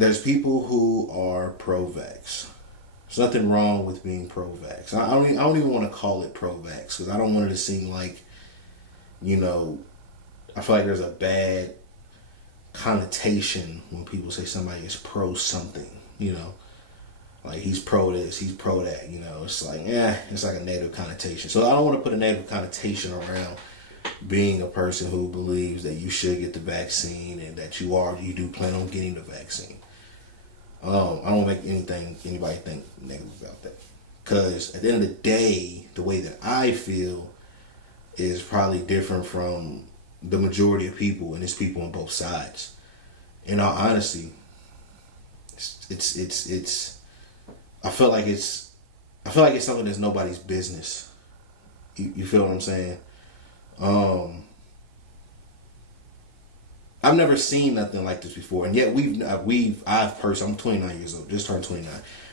there's people who are pro-vax. There's nothing wrong with being pro-vax. I don't even want to call it pro-vax because I don't want it to seem like, you know, I feel like there's a bad connotation when people say somebody is pro something, you know, like he's pro this, he's pro that, you know. It's like, it's like a negative connotation. So I don't want to put a negative connotation around being a person who believes that you should get the vaccine and that you do plan on getting the vaccine. I don't make anybody think negative about that. Because at the end of the day, the way that I feel is probably different from the majority of people, and it's people on both sides. In all honesty, it's I feel like it's something that's nobody's business. You feel what I'm saying? I've never seen nothing like this before, and yet I'm 29 years old, just turned 29.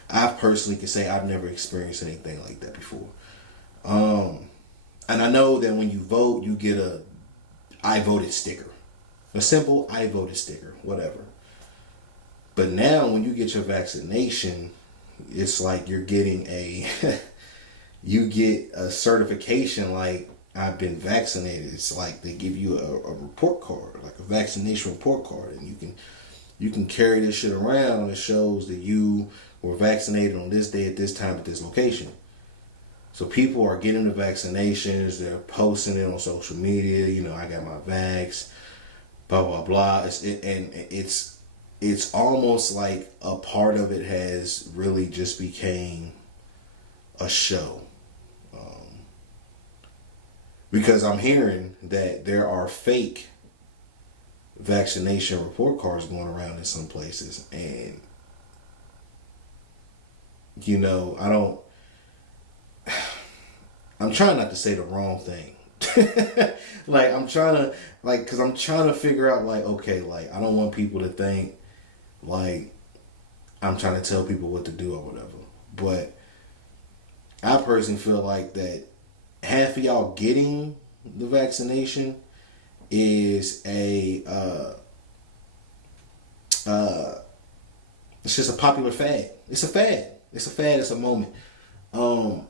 I personally can say I've never experienced anything like that before. And I know that when you vote, you get a I voted sticker, a simple I voted sticker, whatever. But now when you get your vaccination, it's like you're getting you get a certification like I've been vaccinated. It's like they give you a report card, like a vaccination report card, and you can carry this shit around. It shows that you were vaccinated on this day at this time at this location. So people are getting the vaccinations. They're posting it on social media. You know, I got my vax, blah blah blah. It's almost like a part of it has really just became a show. Because I'm hearing that there are fake vaccination report cards going around in some places. And, you know, I'm trying not to say the wrong thing. Like, I'm trying to figure out, like, okay, like, I don't want people to think, like, I'm trying to tell people what to do or whatever. But I personally feel like that half of y'all getting the vaccination is it's just a popular fad. It's a fad. It's a moment.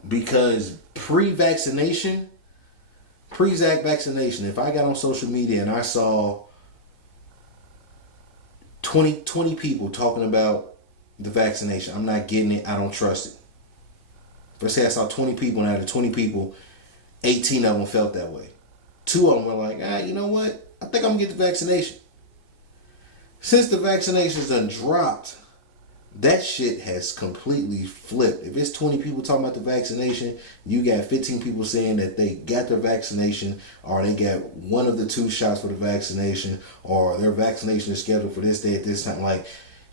Because pre-vaccination, if I got on social media and I saw 20 people talking about the vaccination, I'm not getting it, I don't trust it. Let's say I saw 20 people, and out of 20 people, 18 of them felt that way. 2 of them were like, you know what? I think I'm going to get the vaccination. Since the vaccination's done dropped, that shit has completely flipped. If it's 20 people talking about the vaccination, you got 15 people saying that they got their vaccination, or they got one of the 2 shots for the vaccination, or their vaccination is scheduled for this day at this time. Like,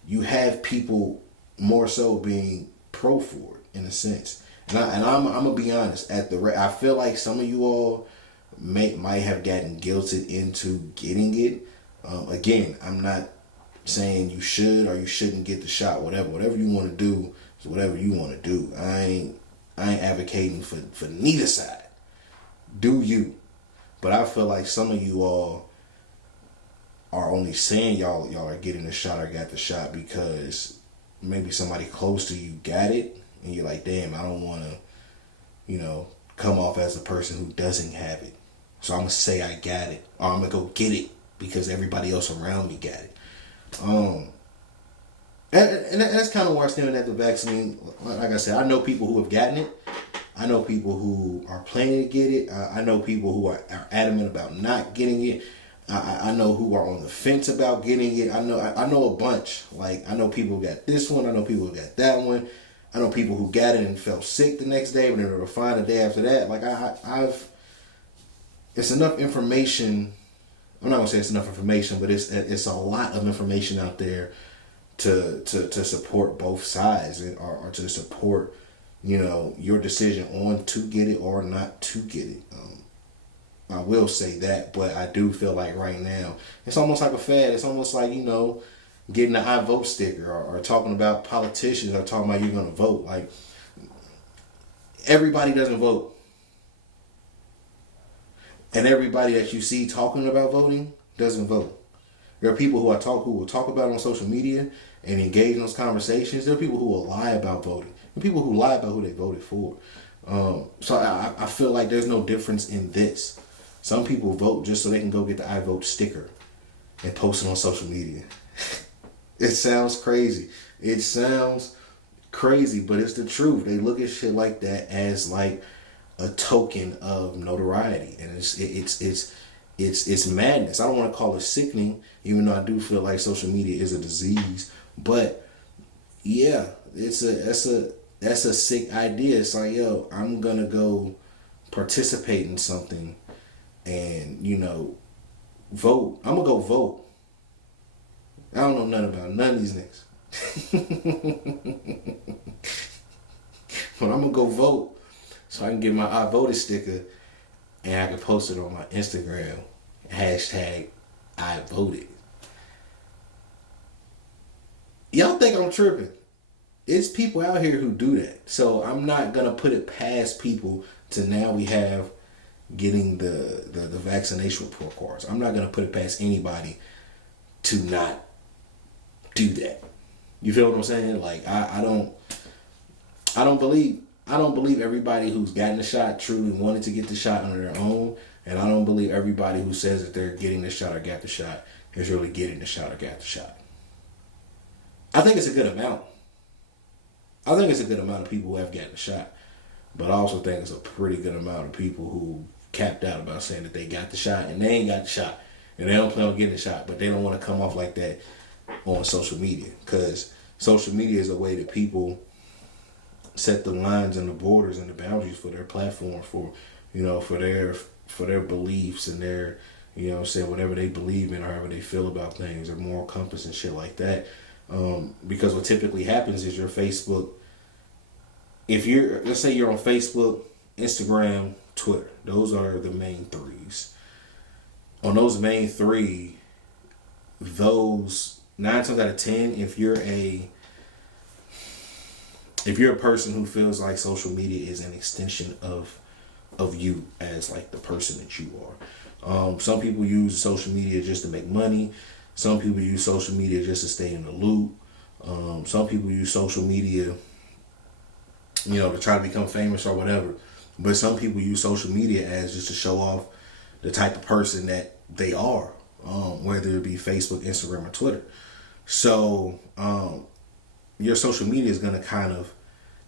you have people more so being pro for it, in a sense. And I'm gonna be honest. I feel like some of you all might have gotten guilted into getting it. Again, I'm not saying you should or you shouldn't get the shot. Whatever you want to do is whatever you want to do. I ain't advocating for neither side. Do you? But I feel like some of you all are only saying y'all are getting the shot or got the shot because maybe somebody close to you got it. And you're like, damn, I don't want to, you know, come off as a person who doesn't have it. So I'm going to say I got it. Or I'm going to go get it because everybody else around me got it. And that's kind of where I stand at the vaccine. Like I said, I know people who have gotten it. I know people who are planning to get it. I know people who are adamant about not getting it. I know who are on the fence about getting it. I know a bunch. Like, I know people who got this one. I know people who got that one. I know people who got it and felt sick the next day, but then they were fine the day after that. Like, it's enough information. I'm not gonna say it's enough information, but it's a lot of information out there to support both sides or to support, you know, your decision on to get it or not to get it. I will say that, but I do feel like right now it's almost like a fad. It's almost like, you know, getting the I vote sticker or talking about politicians or talking about you're going to vote. Like, everybody doesn't vote. And everybody that you see talking about voting doesn't vote. There are people who will talk about it on social media and engage in those conversations. There are people who will lie about voting. And people who lie about who they voted for. So I feel like there's no difference in this. Some people vote just so they can go get the I vote sticker and post it on social media. It sounds crazy. It sounds crazy, but it's the truth. They look at shit like that as like a token of notoriety, and it's madness. I don't want to call it sickening, even though I do feel like social media is a disease. But yeah, that's a sick idea. It's like, yo, I'm gonna go participate in something, and vote. I'm gonna go vote. I don't know nothing about none of these niggas. But I'm gonna go vote so I can get my I voted sticker and I can post it on my Instagram. Hashtag I voted. Y'all think I'm tripping? It's people out here who do that. So I'm not gonna put it past people to now we have getting the vaccination report cards. I'm not gonna put it past anybody to not do that. You feel what I'm saying? Like I don't believe everybody who's gotten the shot truly wanted to get the shot on their own, and I don't believe everybody who says that they're getting the shot or got the shot is really getting the shot or got the shot. I think it's a good amount. I think it's a good amount of people who have gotten the shot, but I also think it's a pretty good amount of people who capped out about saying that they got the shot and they ain't got the shot, and they don't plan on getting the shot, but they don't want to come off like that on social media, because social media is a way that people set the lines and the borders and the boundaries for their platform, for their beliefs and their whatever they believe in or however they feel about things, or moral compass and shit like that. Because what typically happens is your Facebook, let's say you're on Facebook, Instagram, Twitter, those are the main threes. On those main three, those 9 times out of 10, if you're a person who feels like social media is an extension of you as like the person that you are. Some people use social media just to make money. Some people use social media just to stay in the loop. Some people use social media, to try to become famous or whatever. But some people use social media as just to show off the type of person that they are, whether it be Facebook, Instagram, or Twitter. So your social media is going to kind of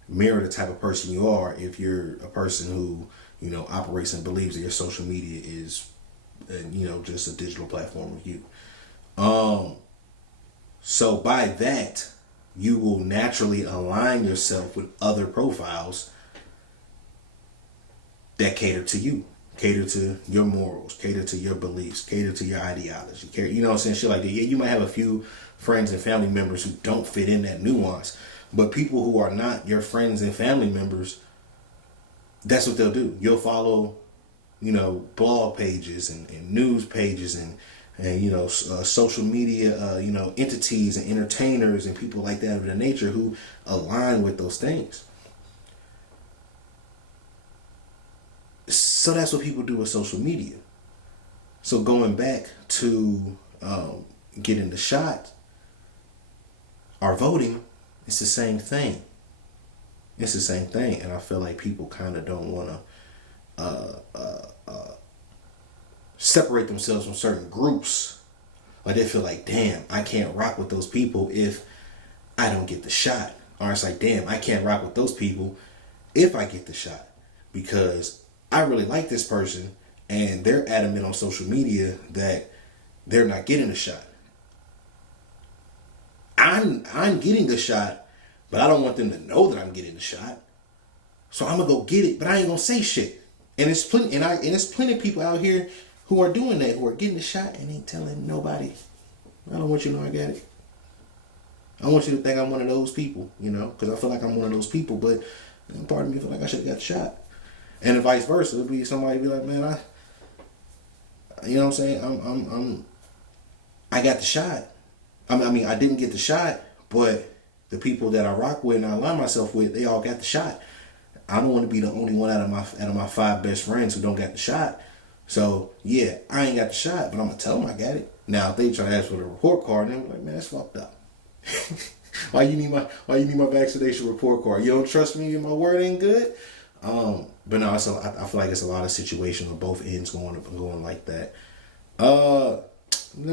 mirror the type of person you are if you're a person who, operates and believes that your social media is, just a digital platform of you. So by that, you will naturally align yourself with other profiles that cater to you, cater to your morals, cater to your beliefs, cater to your ideology, shit like that. Yeah, you might have a few friends and family members who don't fit in that nuance, but people who are not your friends and family members, that's what they'll do. You'll follow, blog pages and news pages and social media, entities and entertainers and people like that of that nature who align with those things. So that's what people do with social media. So going back to getting the shot or voting, it's the same thing. It's the same thing, and I feel like people kind of don't want to separate themselves from certain groups. Like they feel like, damn, I can't rock with those people if I don't get the shot. Or it's like, damn, I can't rock with those people if I get the shot, because I really like this person and they're adamant on social media that they're not getting the shot. I'm getting the shot, but I don't want them to know that I'm getting the shot. So I'm gonna go get it, but I ain't gonna say shit. And it's plenty of people out here who are doing that, who are getting the shot and ain't telling nobody. I don't want you to know I got it. I want you to think I'm one of those people, because I feel like I'm one of those people, but part of me feel like I should have got the shot. And vice versa. It'll be somebody be like, man, I got the shot. I didn't get the shot, but the people that I rock with and I align myself with, they all got the shot. I don't want to be the only one out of my 5 best friends who don't got the shot. So yeah, I ain't got the shot, but I'm gonna tell them I got it. Now, if they try to ask for the report card, then I'm like, man, that's fucked up. Why you need my vaccination report card? You don't trust me and my word ain't good? But no, I feel like it's a lot of situations on both ends going like that. Let me